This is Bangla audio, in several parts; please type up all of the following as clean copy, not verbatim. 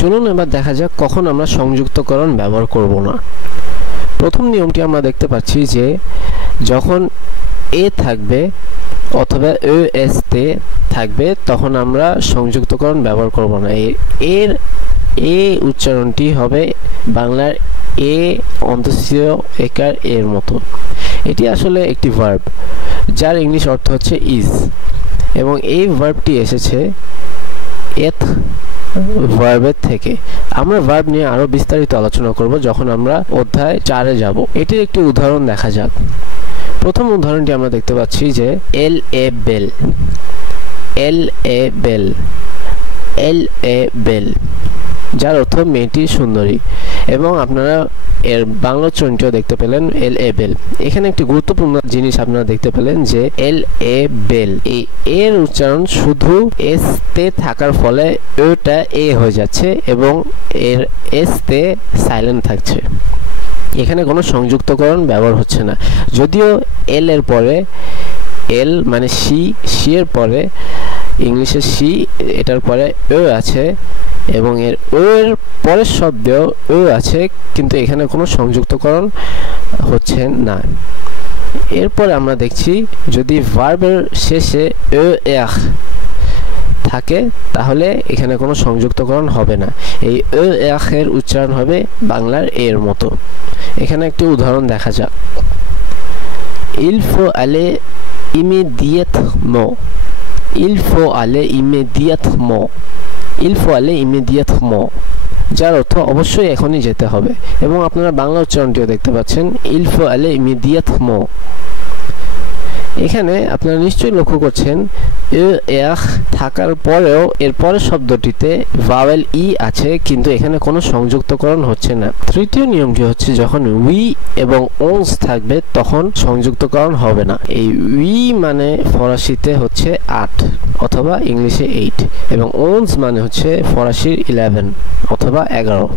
চলুন এবার দেখা যাক কখন আমরা সংযুক্তকরণ ব্যবহার করব না। প্রথম নিয়মটি আমরা দেখতে পাচ্ছি যে যখন এ থাকবে অথবা এস তে থাকবে তখন আমরা সংযুক্তকরণ ব্যবহার করব না। এর এ উচ্চারণটি হবে বাংলার এ অন্তঃস্থ একার এর মতো। এটি আসলে একটি ভার্ব যার ইংলিশ অর্থ হচ্ছে ইজ, এবং এই ভার্বটি এসেছে এথ ভার্বের থেকে। আমরা ভার্ব নিয়ে আরো বিস্তারিত আলোচনা করব যখন আমরা অধ্যায় 4-এ যাব। এটির একটি উদাহরণ দেখা যাক। প্রথম উদাহরণটি আমরা দেখতে পাচ্ছি যে এল এ বেল, এল এ বেল, এল এ বেল, যার অর্থ মেয়েটি সুন্দরী, এবং আপনারা এর বাংলা উচ্চারণটিও দেখতে পেলেন এল এ বেল। এখানে একটি গুরুত্বপূর্ণ জিনিস আপনারা দেখতে পেলেন যে এল এ বেল, এই এর উচ্চারণ শুধু এস তে থাকার ফলে ওটা এ হয়ে যাচ্ছে এবং এর এস তে সাইলেন্ট থাকছে। এখানে কোনো সংযুক্তকরণ ব্যবহার হচ্ছে না। যদিও এল এর পরে এল মানে সি, সি এর পরে ইংলিশে সি, এটার পরে ও আছে এবং এর ও এর পরের শব্দেও ও আছে, কিন্তু এখানে কোনো সংযুক্তকরণ হচ্ছে না। এরপরে আমরা দেখছি যদি ভার্বের শেষে ও এখ থাকে তাহলে এখানে কোনো সংযুক্তকরণ হবে না। এই ও এখ এর উচ্চারণ হবে বাংলার এর মতো। এখানে একটি উদাহরণ দেখা যাক। Il faut aller immédiatement, il faut aller immédiatement, il faut aller immédiatement, যার অর্থ অবশ্যই এখনই যেতে হবে, এবং আপনারা বাংলা উচ্চারণটিও দেখতে পাচ্ছেন il faut aller immédiatement। এখানে আপনারা নিশ্চয়ই লক্ষ্য করছেন এ এখ থাকার পরেও এর পরের শব্দটিতে ভাওয়েল ই আছে, কিন্তু এখানে কোনো সংযুক্তকরণ হচ্ছে না। তৃতীয় নিয়মটি হচ্ছে যখন উই এবং ওন্স থাকবে তখন সংযুক্তকরণ হবে না। এই উই মানে ফরাসিতে হচ্ছে 8 অথবা ইংলিশে 8, এবং ওন্স মানে হচ্ছে ফরাসির 11 অথবা 11।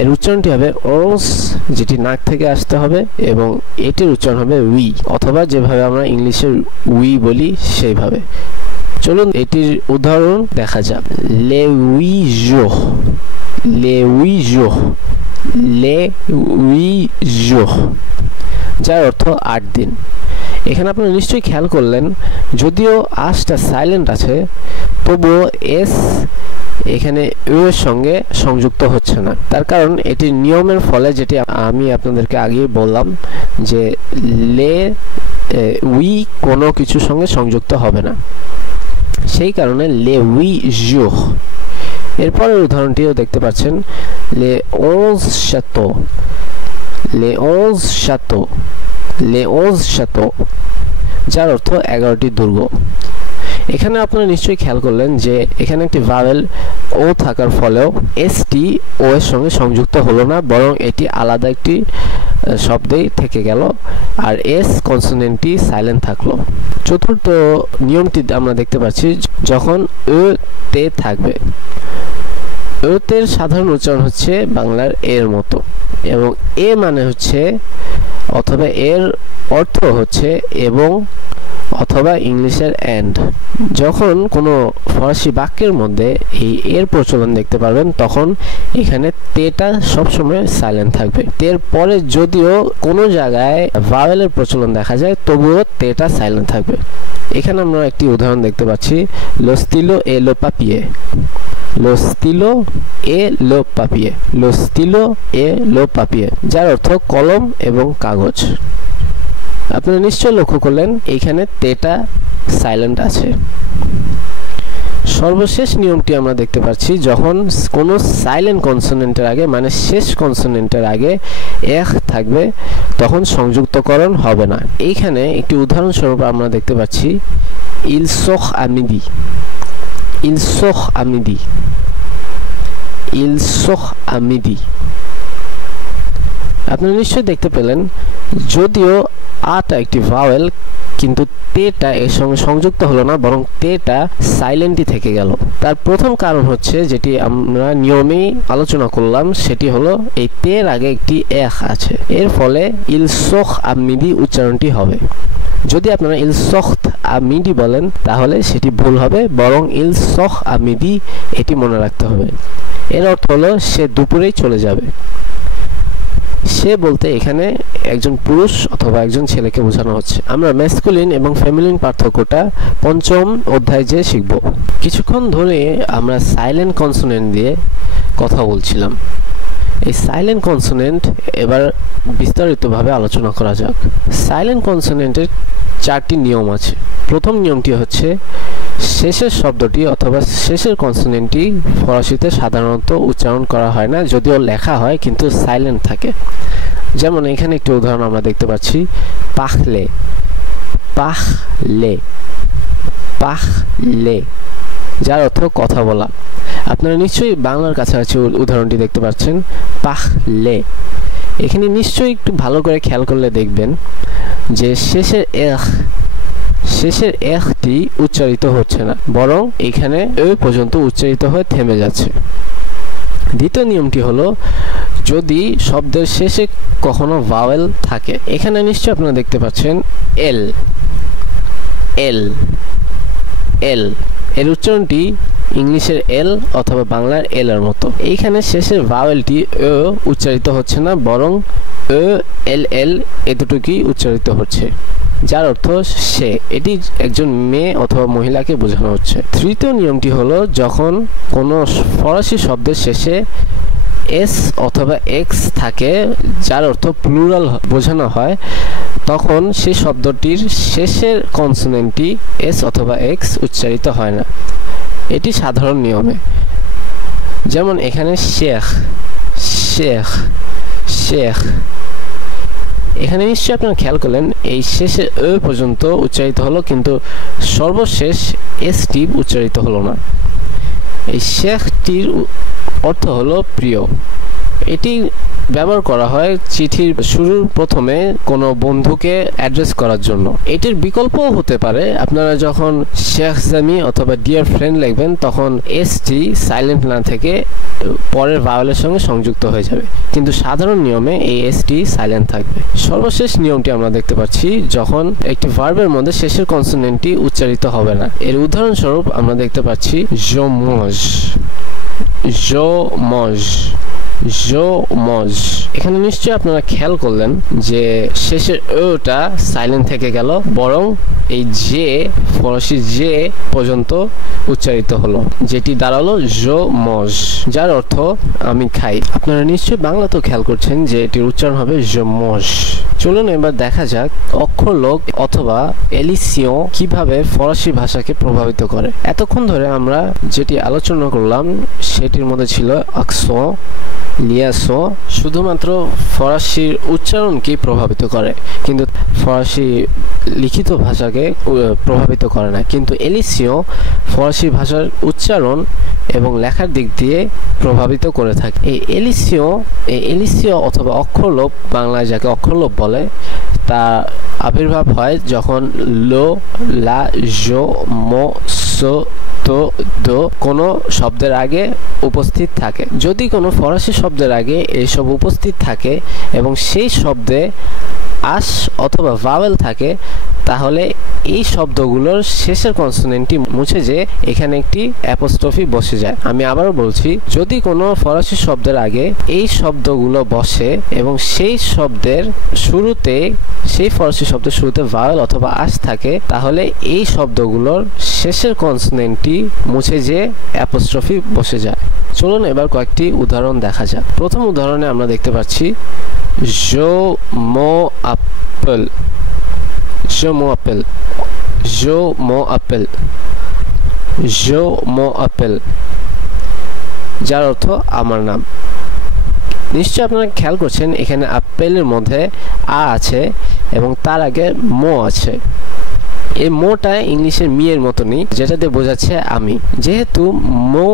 এর উচ্চারণটি হবে ওন্স, যেটি নাক থেকে আসতে হবে, এবং এটির উচ্চারণ হবে উই, অথবা যেভাবে আমরা ইংলিশে উই বলি সেইভাবে। চলুন এটির উদাহরণ দেখা যাক। লে উই জো, লে উই জো, লে উই জো, যার অর্থ 8 দিন। এখানে আপনারা নিশ্চয়ই খেয়াল করলেন যদিও আশটা সাইলেন্ট আছে তবুও এস এখানে ও এর সঙ্গে সংযুক্ত হচ্ছে না। তার কারণ এটি নিয়মের ফলে, যেটি আমি আপনাদেরকে আগেই বললাম যে লে উই কোনো কিছুর সঙ্গে সংযুক্ত হবে না, সেই কারণে লে উই জো। এরপরের উদাহরণটিও দেখতে পাচ্ছেন লে ওজ শাতো, লে ওজ শাতো, লে ওজ শাতো, যার অর্থ 11টি দুর্গ। এখানে আপনারা নিশ্চয়ই খেয়াল করলেন যে এখানে একটি ভাওয়েল ও থাকার ফলেও এসটি ও এর সঙ্গে সংযুক্ত হলো না, বরং এটি আলাদা একটি শব্দেই থেকে গেল, আর এস কনসোনেন্টটি সাইলেন্ট থাকলো। চতুর্থ নিয়মটি আমরা দেখতে পাচ্ছি যখন ও তে থাকবে। ও তের সাধারণ উচ্চারণ হচ্ছে বাংলার এর মতো, এবং এ মানে হচ্ছে অথবা এর অর্থ হচ্ছে এবং অথবা ইংলিশের এন্ড। যখন কোনো ফরাসি বাক্যের মধ্যে এই এর প্রচলন দেখতে পারবেন তখন এখানে তেটা সবসময় সাইলেন্ট থাকবে। তের পরে যদিও কোনো জায়গায় ভাওয়েলের প্রচলন দেখা যায় তবুও তেটা সাইলেন্ট থাকবে। এখানে আমরা একটি উদাহরণ দেখতে পাচ্ছি, লো স্টিলো এ লো পাপিয়ে, লো স্টিলো এ লো পাপিয়ে, লো স্টিলো এ লো পাপিয়ে, যার অর্থ কলম এবং কাগজ। আপনারা নিশ্চয় লক্ষ্য করলেন এইখানে তেটা সাইলেন্ট আছে। সর্বশেষ নিয়মটি আমরা দেখতে পাচ্ছি যখন কোনো সাইলেন্ট কনসোনেন্টের আগে মানে শেষ কনসোনেন্টের আগে এখ থাকবে তখন সংযুক্তকরণ হবে না। এইখানে একটি উদাহরণস্বরূপ আমরা দেখতে পাচ্ছি ইল সোখ আমিদি, ইল সোখ আমিদি, ইল সোখ আমিদি। আপনারা নিশ্চয়ই দেখতে পেলেন যদিও আটা একটি ভাওয়েল কিন্তু তেটা এর সঙ্গে সংযুক্ত হলো না, বরং তেটা সাইলেন্টই থেকে গেল। তার প্রথম কারণ হচ্ছে যেটি আমরা নিয়মেই আলোচনা করলাম, সেটি হলো এই তের আগে একটি এখ আছে, এর ফলে ইল সোখ আমিদি উচ্চারণটি হবে। যদি আপনারা ইল সোখত আমিদি বলেন তাহলে সেটি ভুল হবে, বরং ইল সোখ আমিদি এটি মনে রাখতে হবে। এর অর্থ হলো সে দুপুরেই চলে যাবে। সে বলতে এখানে একজন পুরুষ অথবা একজন ছেলেকে বোঝানো হচ্ছে। আমরা ম্যাসকুলিন এবং ফেমিনিন পার্থক্যটা পঞ্চম অধ্যায়ে যে শিখব। কিছুক্ষণ ধরে আমরা সাইলেন্ট কনসোনেন্ট দিয়ে কথা বলছিলাম। এই সাইলেন্ট কনসোনেন্ট এবার বিস্তারিতভাবে আলোচনা করা যাক। সাইলেন্ট কনসোনেন্টের 4টি নিয়ম আছে। প্রথম নিয়মটি হচ্ছে শেষের শব্দটি অথবা শেষের কনসোনেন্টটি ফরাসিতে সাধারণত উচ্চারণ করা হয় না, যদিও লেখা হয় কিন্তু সাইলেন্ট থাকে। যেমন এখানে একটি উদাহরণ আমরা দেখতে পাচ্ছি, পাখলে, পাখলে, পাখলে, যার অর্থ কথা বলা। আপনারা নিশ্চয়ই বাংলার কাছাকাছি উদাহরণটি দেখতে পাচ্ছেন, পাখলে। এখানে নিশ্চয়ই একটু ভালো করে খেয়াল করলে দেখবেন যে শেষের এখটি উচ্চারিত হচ্ছে না, বরং এখানে এ পর্যন্ত উচ্চারিত হয়ে থেমে যাচ্ছে। দ্বিতীয় নিয়মটি হলো যদি শব্দের শেষে কখনো ভাওয়েল থাকে। এখানে নিশ্চয়ই আপনারা দেখতে পাচ্ছেন এল, এল, এল। এর উচ্চারণটি ইংলিশের এল অথবা বাংলার এল এর মতো। এইখানে শেষের ভাওয়েলটি এ উচ্চারিত হচ্ছে না, বরং এ, এল, এল এ দুটোকেই উচ্চারিত হচ্ছে, যার অর্থ সে। এটি একজন মেয়ে অথবা মহিলাকে বোঝানো হচ্ছে। তৃতীয় নিয়মটি হলো যখন কোনো ফরাসি শব্দের শেষে এস অথবা এক্স থাকে, যার অর্থ প্লুরাল বোঝানো হয়, তখন সেই শব্দটির শেষের কনসোনেন্টটি এস অথবা এক্স উচ্চারিত হয় না। এটি সাধারণ নিয়মে। যেমন এখানে শেখ, শেখ, শেখ। এখানে নিশ্চয়ই আপনারা খেয়াল করলেন এই শেষে এ পর্যন্ত উচ্চারিত হলো, কিন্তু সর্বশেষ এসটি উচ্চারিত হলো না। এই শেখটির অর্থ হলো প্রিয়। এটি ব্যবহার করা হয় চিঠির শুরুর প্রথমে কোনো বন্ধুকে অ্যাড্রেস করার জন্য। এটির বিকল্পও হতে পারে, আপনারা যখন শেখ জামি অথবা ডিয়ার ফ্রেন্ড লিখবেন তখন এসটি সাইলেন্ট না থেকে পরের ভাওয়েলের সঙ্গে সংযুক্ত হয়ে যাবে, কিন্তু সাধারণ নিয়মে এই এসটি সাইলেন্ট থাকবে। সর্বশেষ নিয়মটি আমরা দেখতে পাচ্ছি যখন একটি ভার্বের মধ্যে শেষের কনসোনেন্টটি উচ্চারিত হবে না। এর উদাহরণস্বরূপ আমরা দেখতে পাচ্ছি je mange, je mange, je mange। এখানে নিশ্চয়ই আপনারা খেয়াল করলেন যে শেষের ওটা সাইলেন্ট থেকে গেল, বরং এই যে ফরাসি যে পর্যন্ত উচ্চারিত হলো, যেটি দাঁড়ালো je mange, যার অর্থ আমি খাই। আপনারা নিশ্চয়ই বাংলাতেও খেয়াল করছেন যে এটির উচ্চারণ হবে je mange। চলুন এবার দেখা যাক অক্ষরলোপ অথবা এলিসিয়ন কিভাবে ফরাসি ভাষাকে প্রভাবিত করে। এতক্ষণ ধরে আমরা যেটি আলোচনা করলাম সেটির মধ্যে ছিল অ্যাকসেন্ট, লিয়াসন, শুধুমাত্র ফরাসির উচ্চারণকে প্রভাবিত করে, কিন্তু ফরাসি লিখিত ভাষাকে প্রভাবিত করে না। কিন্তু এলিসিয়ন ফরাসি ভাষার উচ্চারণ এবং লেখার দিক দিয়ে প্রভাবিত করে থাকে। এই এলিসিয়ন অথবা অক্ষরলোপ, বাংলায় যাকে অক্ষরলোপ বলে, তা আবির্ভাব হয় যখন লো, লা, জো, মো, সো, তো, দো কোনো শব্দের আগে উপস্থিত থাকে। যদি কোনো ফরাসি শব্দের আগে এইসব উপস্থিত থাকে এবং সেই শব্দে আশ অথবা ভাওয়েল থাকে, তাহলে এই শব্দগুলোর শেষের কনসোনেন্টটি মুছে যে এখানে একটি অ্যাপোস্ট্রফি বসে যায়। আমি আবারও বলছি, যদি কোনো ফরাসি শব্দের আগে এই শব্দগুলো বসে এবং সেই শব্দের শুরুতে, সেই ফরাসি শব্দের শুরুতে ভাওয়েল অথবা আশ থাকে, তাহলে এই শব্দগুলোর শেষের কনসোনেন্টটি মুছে যে অ্যাপোস্ট্রফি বসে যায়। চলুন এবার কয়েকটি উদাহরণ দেখা যাক। প্রথম উদাহরণে আমরা দেখতে পাচ্ছি je m'appelle, je m'appelle, je m'appelle, je m'appelle, যার অর্থ আমার নাম। নিশ্চয়ই আপনারা খেয়াল করছেন এখানে আপেলের মধ্যে আ আছে এবং তার আগে মো আছে। এই মোটা ইংলিশের মি এর মতনই, যেটা দিয়ে বোঝাচ্ছে আমি। যেহেতু মো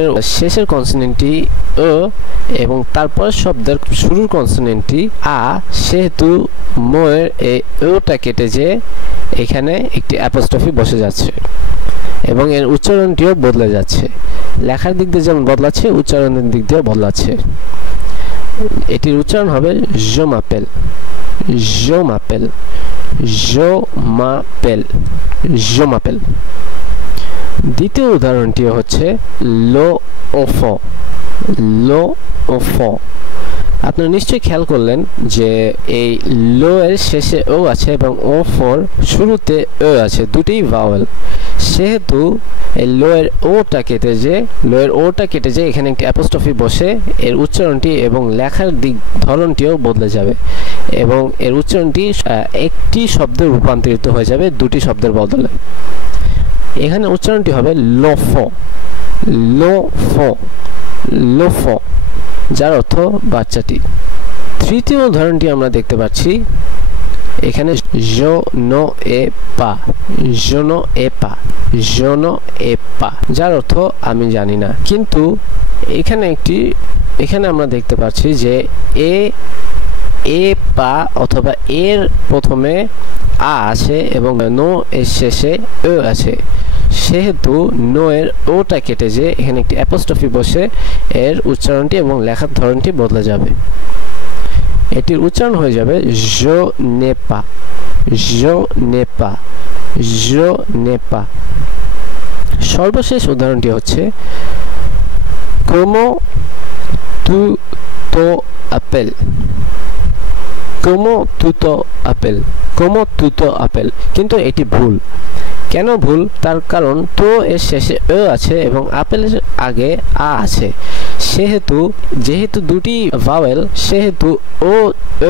এর শেষের কনসোনেন্টটি ও এবং তারপর শব্দের শুরুর কনসোনেন্টটি আ, সেহেতু মো এর এই ওটা কেটে যে এখানে একটি অ্যাপোস্ট্রফি বসে যাচ্ছে এবং এর উচ্চারণটিও বদলে যাচ্ছে। লেখার দিক দিয়ে যেমন বদলাচ্ছে, উচ্চারণের দিক দিয়েও বদলাচ্ছে। এটির উচ্চারণ হবে je m'appelle, je m'appelle, je m'appelle, je m'appelle। দ্বিতীয় উদাহরণটি হচ্ছে লো ও ফ। লো ও ফ, আপনারা নিশ্চয়ই খেয়াল করলেন যে এই লো এর শেষে ও আছে এবং ও ফর শুরুতে ও আছে, দুটোই ভাওয়েল। সেহেতু এই লো এর ওটা কেটে যে এখানে একটি অ্যাপোস্ট্রফি বসে এর উচ্চারণটি এবং লেখার ধরনটিও বদলে যাবে এবং এর উচ্চারণটি একটি শব্দে রূপান্তরিত হয়ে যাবে দুটি শব্দের বদলে। এখানে উচ্চারণটি হবে লোফ, লোফ, লোফ, যার অর্থ বাচ্চাটি। তৃতীয় উদাহরণটি আমরা দেখতে পাচ্ছি এখানে je ne sais pas, je ne sais pas, je ne sais pas, যার অর্থ আমি জানি না। কিন্তু এখানে আমরা দেখতে পাচ্ছি যে এ পা অথবা এর প্রথমে আ আছে এবং নো এর শেষে ও আছে। সেহেতু নো এর ওটা কেটে যে এখানে একটি অ্যাপোস্ট্রফি বসে এর উচ্চারণটি এবং লেখার ধরনটি বদলে যাবে। এটির উচ্চারণ হয়ে যাবে je n'ai pas, je n'ai pas, je n'ai pas। সর্বশেষ উদাহরণটি হচ্ছে comment tu t'appelles, comment tu t'appelles, comment tu t'appelles। কিন্তু এটি ভুল। কেন ভুল? তার কারণ তো এর শেষে ও আছে এবং আপেলের আগে আ আছে। যেহেতু দুটি ভাওয়েল, সেহেতু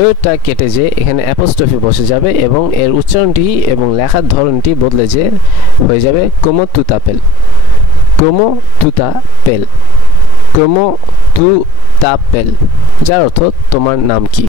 ওটা কেটে যে এখানে অ্যাপোস্ট্রফি বসে যাবে এবং এর উচ্চারণটি এবং লেখার ধরনটি বদলে যে হয়ে যাবে comment tu t'appelles, comment tu t'appelles, comment tu t'appelles, যার অর্থ তোমার নাম কি।